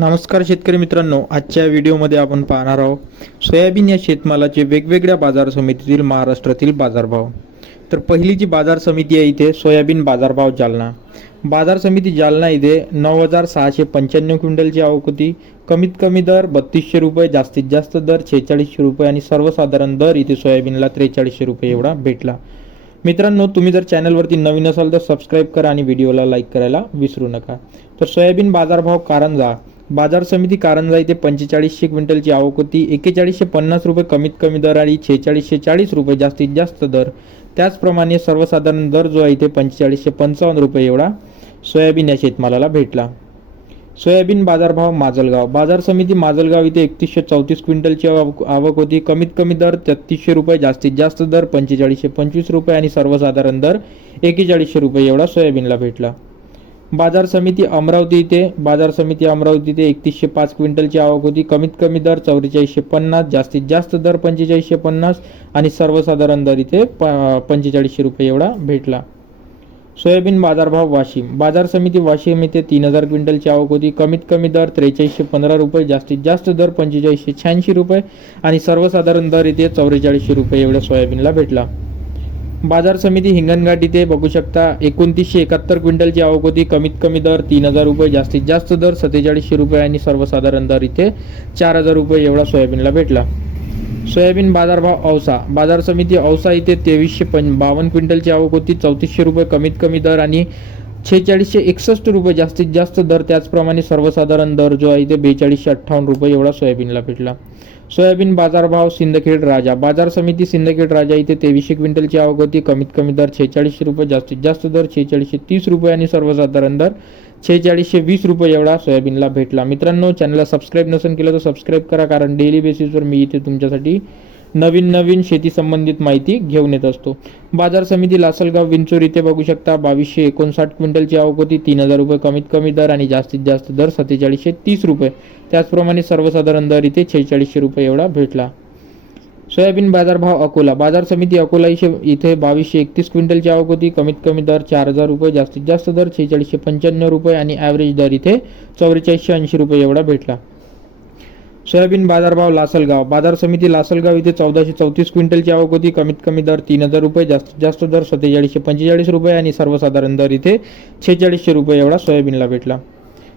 नमस्कार शेतकरी मित्रांनो, आजच्या व्हिडिओमध्ये आपण पाहणार आहोत सोयाबीन या शेतमालाचे वेगवेगळ्या बाजार समितीतील महाराष्ट्रातील बाजारभाव। तर पहिली जी बाजार समिती आहे इथे सोयाबीन बाजारभाव जालना। बाजार समिती जालना इथे 9,695 क्विंटलची आवक होती। कमीत कमी दर 3200 रुपये, जास्तीत जास्त दर 4600 रुपये आणि सर्वसाधारण दर इथे सोयाबीनला 4300 रुपये एवढा भेटला। मित्रांनो, तुम्ही जर चॅनलवरती नवीन असाल तर सबस्क्राईब करा आणि व्हिडिओला लाईक करायला विसरू नका। तर सोयाबीन बाजारभाव कारंजा बाजार समिती कारंजा इथे 4500 क्विंटलची आवक होती। 4150 रुपये कमीत कमी दर आणि 4640 रुपये जास्तीत जास्त दर। त्याचप्रमाणे सर्वसाधारण दर जो आहे इथे 4555 रुपये एवढा सोयाबीन या शेतमालाला भेटला। सोयाबीन बाजारभाव माजलगाव बाजार समिती माजलगाव इथे 3134 क्विंटलची आवक होती। कमीत कमी दर 3300 रुपये, जास्तीत जास्त दर 4525 रुपये आणि सर्वसाधारण दर 4100 रुपये एवढा सोयाबीनला भेटला। बाजार समिती अमरावती इथे 3105 क्विंटलची आवक होती। कमीत कमी दर 4450, जास्तीत जास्त दर 4550 आणि सर्वसाधारण दर इथे 4500 रुपये एवढा भेटला। सोयाबीन बाजारभाव वाशिम बाजार समिती वाशिम इथे 3000 क्विंटलची आवक होती। कमीत कमी दर 4315 रुपये, जास्तीत जास्त दर 4586 रुपये आणि सर्वसाधारण दर इथे 4400 रुपये एवढा सोयाबीनला भेटला। बाजार समिती हिंगणघाट इथे बघू शकता 2971 क्विंटलची आवक होती। कमीत कमी दर 3000 रुपये, जास्तीत जास्त दर 4700 रुपये आणि सर्वसाधारण दर इथे 4000 रुपये एवढा सोयाबीनला भेटला। सोयाबीन बाजारभाव औसा बाजार समिती औसा इथे 2352 क्विंटलची आवक होती। 3400 रुपये कमीत कमी दर आणि 4661 रुपये जास्तीत जास्त दर। त्याचप्रमाणे सर्वसाधारण दर जो आहे ते 4258 रुपये एवढा सोयाबीनला भेटला। सोयाबीन बाजारभाव सिंदखेड राजा बाजार समिती सिंदखेड राजा इथे 2300 क्विंटलची आवक होती। कमीत कमी दर 4600 रुपये, जास्तीत जास्त दर 4630 रुपये आणि सर्वसाधारण दर 4620 रुपये एवढा सोयाबीनला भेटला। मित्रांनो, चॅनलला सबस्क्राईब नसेल केलं तर सबस्क्राईब करा, कारण डेली बेसिसवर मी इथे तुमच्यासाठी नवीन शेती संबंधित माहिती घेऊन येत असतो। बाजार समिती लासलगाव विंचूर इथे बघू शकता 2259 क्विंटलची आवक होती। 3000 रुपये कमीत कमी दर आणि जास्तीत जास्त दर 4730 रुपये। त्याचप्रमाणे सर्वसाधारण दर इथे 4600 रुपये एवढा भेटला। सोयाबीन बाजारभाव अकोला बाजार समिती अकोला इथे 2231 क्विंटलची आवक होती। कमीत कमी दर 4000 रुपये, जास्तीत जास्त दर 4695 रुपये आणि ॲव्हरेज दर इथे 4480 रुपये एवढा भेटला। सोयाबीन बाजारभाव लासलगाव बाजार समिती लासलगाव इथे 1434 क्विंटलची आवक होती। कमीत कमी दर 3000 रुपये, जास्तीत जास्त दर 4745 रुपये आणि सर्वसाधारण दर इथे 4600 रुपये एवढा सोयाबीनला भेटला।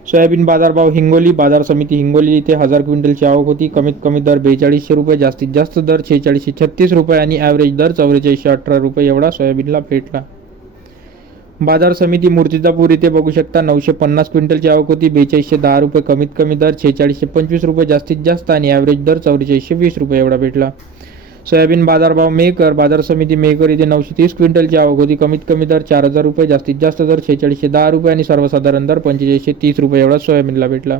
सोयाबीन बाजारभाव हिंगोली बाजार समिती हिंगोली इथे 1000 क्विंटलची आवक होती। कमीत कमी दर 4200 रुपये, जास्तीत जास्त दर 4636 रुपये आणि ॲव्हरेज दर 4418 रुपये एवढा सोयाबीनला भेटला। बाजार समिती मूर्तिजापूर इथे बघू शकता 950 क्विंटलची आवक होती। 4210 रुपये कमीत कमी दर, 4625 रुपये जास्तीत जास्त आणि ॲव्हरेज दर 4420 रुपये एवढा भेटला। सोयाबीन बाजारभाव मेहकर बाजार समिती मेहकर इथे 930 क्विंटलची आवक होती। कमीत कमी दर 4000 रुपये, जास्तीत जास्त दर 4610 रुपये आणि सर्वसाधारण दर 4530 रुपये एवढा सोयाबीनला भेटला।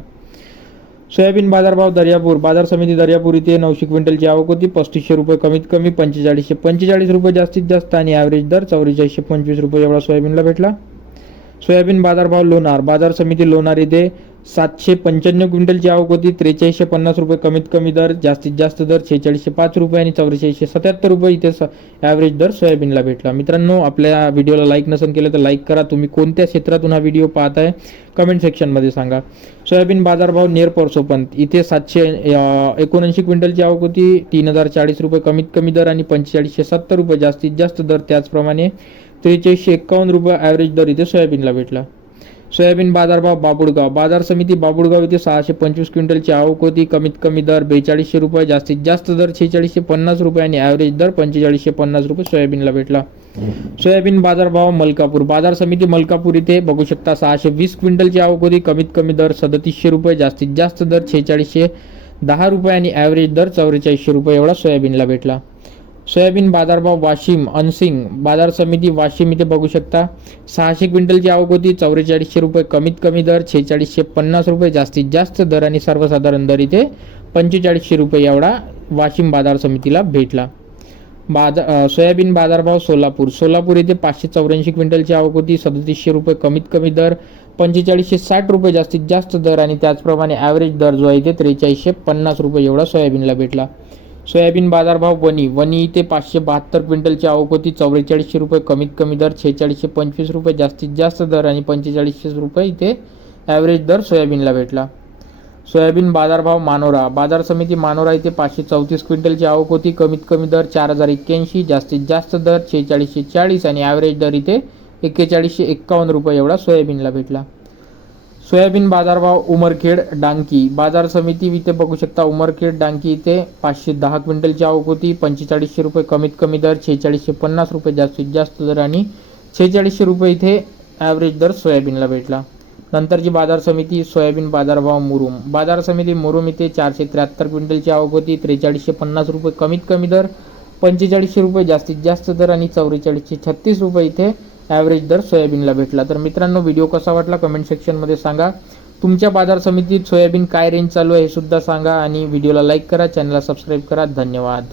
सोयाबीन बाजारभाव दर्यापूर बाजार समिती दर्यापूर इथे 900 क्विंटलची आवक होती। 3500 रुपये कमीत कमी, 4545 रुपये जास्तीत जास्त आणि ॲव्हरेज दर 4425 रुपये एवढा सोयाबीनला भेटला। सोयाबीन बाजारभाव लोणार बाजार समिती लोणार इथे 795 क्विंटलची आवक होती। 4350 रुपये कमीत कमी दर, जास्तीत जास्त दर 4605 रुपये आणि 4477 रुपये इथे ॲव्हरेज दर सोयाबीनला भेटला। मित्रांनो, आपल्या व्हिडिओला लाईक नसेल केलं तर लाईक करा। तुम्ही कोणत्या क्षेत्रातून हा व्हिडिओ पाहताय कमेंट सेक्शनमध्ये सांगा। सोयाबीन बाजारभाव नेर परसोपंत इथे 779 क्विंटलची आवक होती। 3040 रुपये कमीत कमी दर आणि 4570 रुपये जास्तीत जास्त दर। त्याचप्रमाणे 4351 रुपये ॲव्हरेज दर इथे सोयाबीनला भेटला। सोयाबीन बाजारभाव बाबुळगाव बाजार समिती बाबुळगाव इथे 625 क्विंटलची आवक होती। कमीत कमी दर 4200 रुपये, जास्तीत जास्त दर 4650 रुपये आणि ॲव्हरेज दर 4550 रुपये सोयाबीनला भेटला। सोयाबीन बाजारभाव मलकापूर बाजार समिती मलकापूर इथे बघू शकता 620 क्विंटलची आवक होती। कमीत कमी दर 3700 रुपये, जास्तीत जास्त दर 4610 रुपये आणि ॲव्हरेज दर 4400 रुपये एवढा सोयाबीनला भेटला। सोयाबीन बाजारभाव वाशिम अनसिंग बाजार समिती वाशिम इथे बघू शकता 600 क्विंटलची आवक होती। 4400 रुपये कमीत कमी दर, 4650 रुपये जास्तीत जास्त दर आणि सर्वसाधारण दर इथे 4500 रुपये एवढा वाशिम बाजार समितीला भेटला। सोयाबीन बाजारभाव सोलापूर इथे 584 क्विंटलची आवक होती। 3700 रुपये कमीत कमी दर, 4560 रुपये जास्तीत जास्त दर आणि त्याचप्रमाणे ॲव्हरेज दर जो आहे ते 4350 रुपये एवढा सोयाबीनला भेटला। सोयाबीन बाजारभाव वणी इथे 572 क्विंटलची आवक होती। 4400 रुपये कमीत कमी दर, 4625 रुपये जास्तीत जास्त दर आणि 4500 रुपये इथे ॲव्हरेज दर सोयाबीनला भेटला। सोयाबीन बाजारभाव मानोरा, बाजार समिती मानोरा इथे 534 क्विंटलची आवक होती. कमीत कमी दर 4081, जास्तीत जास्त दर 4640 आणि ॲव्हरेज दर इथे 4151 रुपये एवढा सोयाबीनला भेटला. सोयाबीन बाजारभाव उमरखेड डांकी, बाजार समिती इथे बघू शकता. उमरखेड डांकी इथे 510 क्विंटलची आवक होती. 4500 रुपये कमीत कमी दर, 4650 रुपये जास्तीत जास्त दर आणि 4600 रुपये इथे ॲव्हरेज दर सोयाबीनला भेटला. नंतरची बाजार समिती सोयाबीन बाजारभाव मुरुम, बाजार समिती मुरुम इथे 473 क्विंटलची आवक होती. 4350 रुपये कमीत कमी दर, 4500 रुपये जास्तीत जास्त दर आणि 4436 रुपये इथे ॲव्हरेज दर सोयाबीनला भेटला. तर मित्रांनो, व्हिडिओ कसा वाटला कमेंट सेक्शनमध्ये सांगा. तुमच्या बाजार समितीत सोयाबीन काय रेंज चालू आहे हे सुद्धा सांगा आणि व्हिडिओला लाईक करा, चॅनलला सबस्क्राईब करा. धन्यवाद.